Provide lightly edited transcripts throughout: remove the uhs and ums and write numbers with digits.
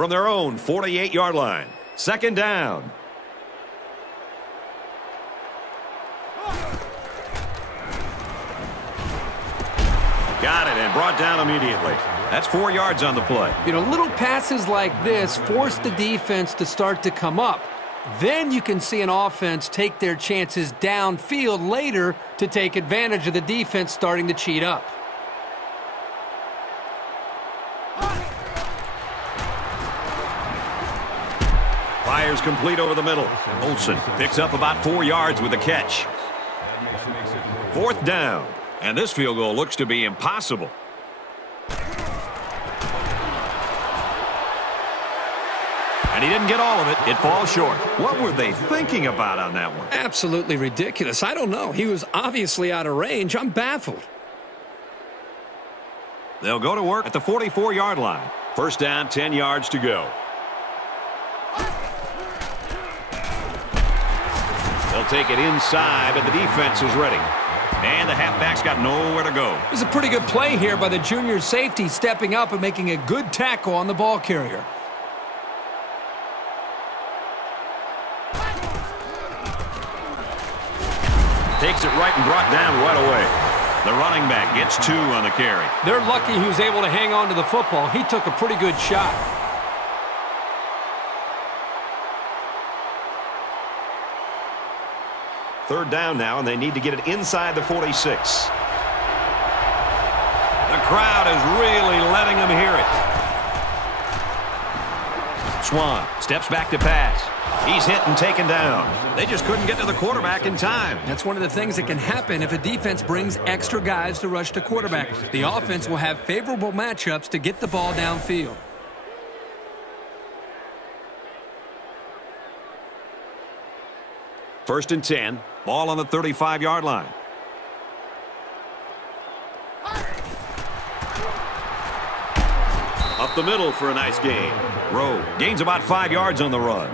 from their own 48-yard line. 2nd down. Got it and brought down immediately. That's 4 yards on the play. You know, little passes like this force the defense to start to come up. Then you can see an offense take their chances downfield later to take advantage of the defense starting to cheat up. Fires complete over the middle. Olsen picks up about 4 yards with the catch. 4th down. And this field goal looks to be impossible. And he didn't get all of it. It falls short. What were they thinking about on that one? Absolutely ridiculous. I don't know. He was obviously out of range. I'm baffled. They'll go to work at the 44-yard line. 1st down, 10 yards to go. They'll take it inside, but the defense is ready. And the halfback's got nowhere to go. It was a pretty good play here by the junior safety, stepping up and making a good tackle on the ball carrier. Takes it right and brought down right away. The running back gets 2 on the carry. They're lucky he was able to hang on to the football. He took a pretty good shot. Third down now, and they need to get it inside the 46. The crowd is really letting them hear it. Swan steps back to pass. He's hit and taken down. They just couldn't get to the quarterback in time. That's one of the things that can happen if a defense brings extra guys to rush the quarterback. The offense will have favorable matchups to get the ball downfield. First and 10. Ball on the 35-yard line. Up the middle for a nice gain. Rowe gains about 5 yards on the run.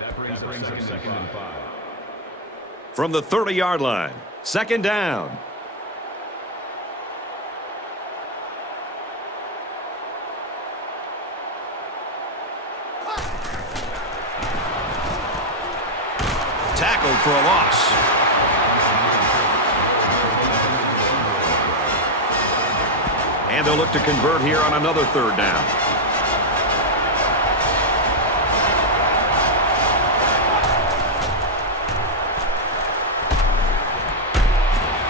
That brings up 2nd and 5. From the 30-yard line. 2nd down. Tackled for a loss. And they'll look to convert here on another 3rd down.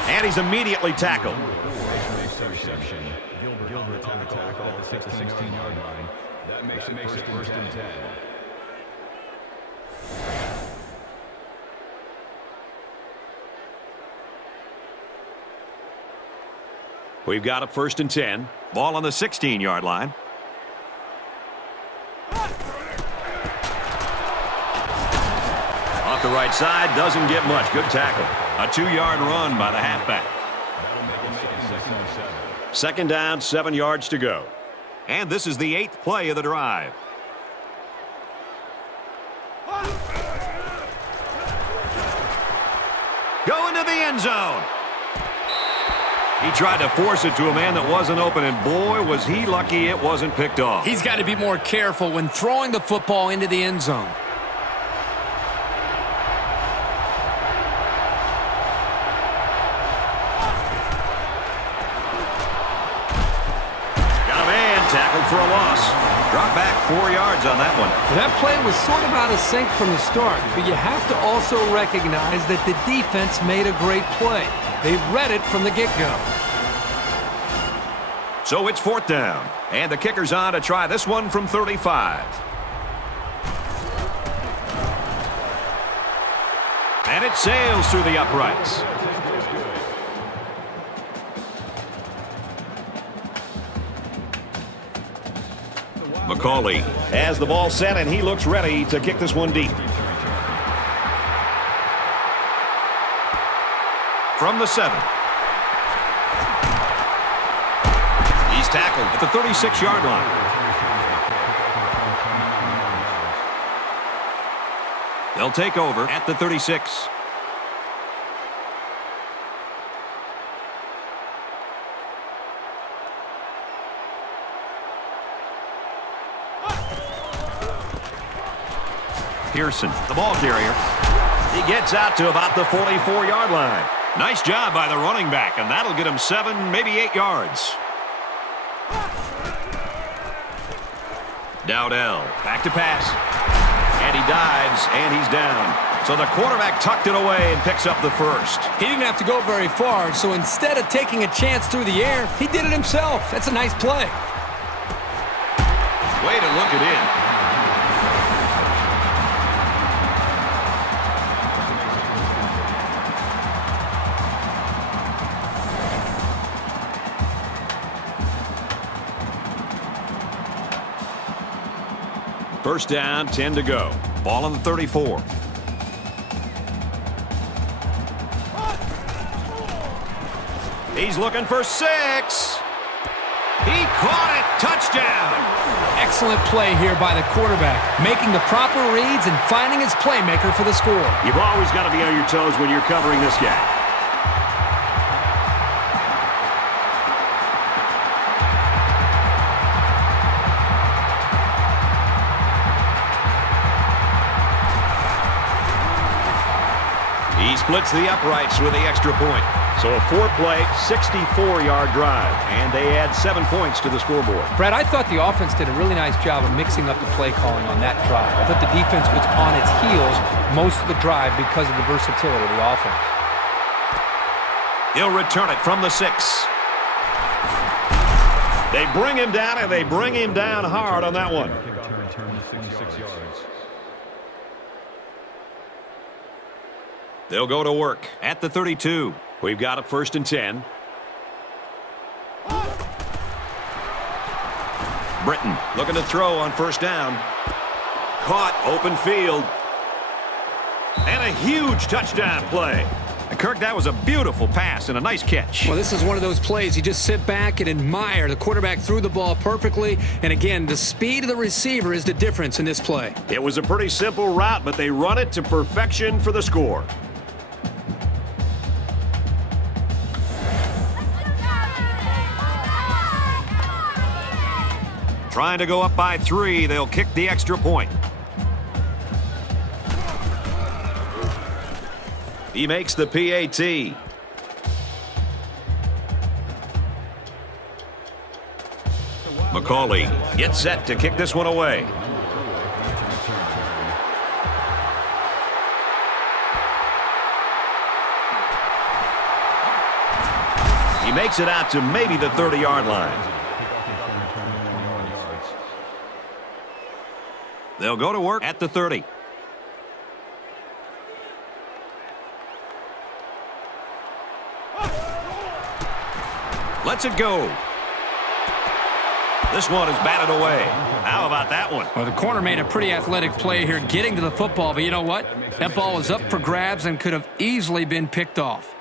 And he's immediately tackled. Gilbert on the tackle at the 16-yard line. That makes it 1st and 10. We've got a 1st and 10. Ball on the 16-yard line. Off the right side, doesn't get much. Good tackle. A 2-yard run by the halfback. 2nd down, 7 yards to go. And this is the 8th play of the drive. Go into the end zone. He tried to force it to a man that wasn't open, and boy, was he lucky it wasn't picked off. He's got to be more careful when throwing the football into the end zone. Got a man tackled for a loss. Drop back 4 yards on that one. That play was sort of out of sync from the start, but you have to also recognize that the defense made a great play. They read it from the get-go. So it's 4th down, and the kicker's on to try this one from 35. And it sails through the uprights. McCauley has the ball set, and he looks ready to kick this one deep. From the 7. He's tackled at the 36-yard line. They'll take over at the 36. Pearson, the ball carrier. He gets out to about the 44-yard line. Nice job by the running back, and that'll get him 7, maybe 8 yards. Dowdell, back to pass. And he dives, and he's down. So the quarterback tucked it away and picks up the first. He didn't have to go very far, so instead of taking a chance through the air, he did it himself. That's a nice play. Way to look it in. First down, 10 to go. Ball on the 34. He's looking for 6. He caught it. Touchdown. Excellent play here by the quarterback, making the proper reads and finding his playmaker for the score. You've always got to be on your toes when you're covering this guy. He splits the uprights with the extra point. So a 4-play, 64-yard drive, and they add 7 points to the scoreboard. Brad, I thought the offense did a really nice job of mixing up the play calling on that drive. I thought the defense was on its heels most of the drive because of the versatility of the offense. He'll return it from the 6. They bring him down, and they bring him down hard on that one. Return to 66 yards. They'll go to work at the 32. We've got a 1st and 10. Britton looking to throw on 1st down. Caught, open field. And a huge touchdown play. And Kirk, that was a beautiful pass and a nice catch. Well, this is one of those plays you just sit back and admire. The quarterback threw the ball perfectly. And again, the speed of the receiver is the difference in this play. It was a pretty simple route, but they run it to perfection for the score. Trying to go up by 3. They'll kick the extra point. He makes the PAT. McCauley gets set to kick this one away. He makes it out to maybe the 30-yard line. They'll go to work at the 30. Lets it go. This one is batted away. How about that one? Well, the corner made a pretty athletic play here getting to the football, but you know what? That ball was up for grabs and could have easily been picked off.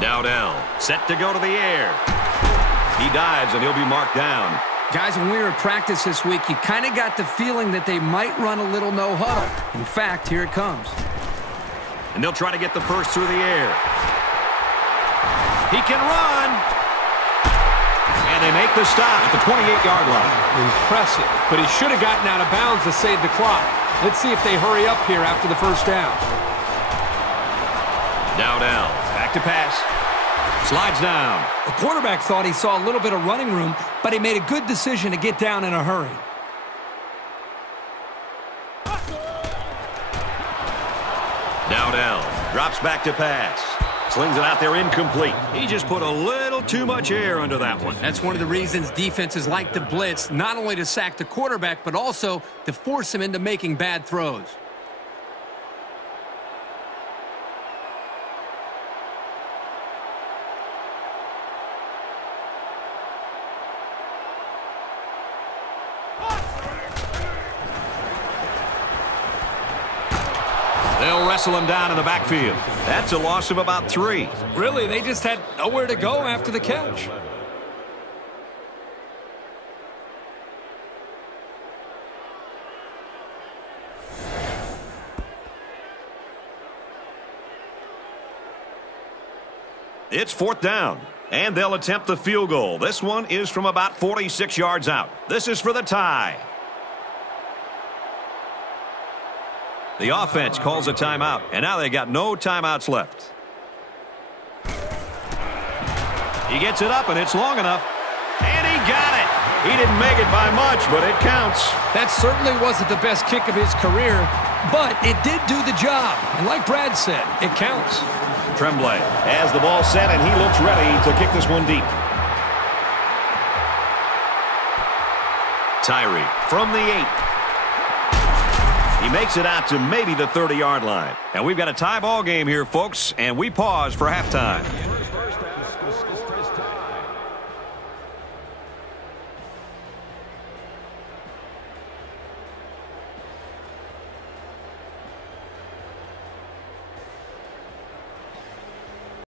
Dowdell set to go to the air. He dives and he'll be marked down. Guys, when we were at practice this week, you kind of got the feeling that they might run a little no huddle. In fact, here it comes. And they'll try to get the first through the air. He can run. And they make the stop at the 28-yard line. Impressive, but he should have gotten out of bounds to save the clock. Let's see if they hurry up here after the 1st down. Dowdell, back to pass. Slides down. The quarterback thought he saw a little bit of running room, but he made a good decision to get down in a hurry. Dowdell drops back to pass. Slings it out there incomplete. He just put a little too much air under that one. That's one of the reasons defenses like to blitz, not only to sack the quarterback, but also to force him into making bad throws. They'll wrestle him down in the backfield. That's a loss of about 3. Really, they just had nowhere to go after the catch. It's 4th down. And they'll attempt the field goal. This one is from about 46 yards out. This is for the tie. The offense calls a timeout, and now they got no timeouts left. He gets it up, and it's long enough. And he got it. He didn't make it by much, but it counts. That certainly wasn't the best kick of his career, but it did do the job. And like Brad said, it counts. Tremblay has the ball set, and he looks ready to kick this one deep. Tyree from the 8. He makes it out to maybe the 30-yard line. And we've got a tie ball game here, folks, and we pause for halftime.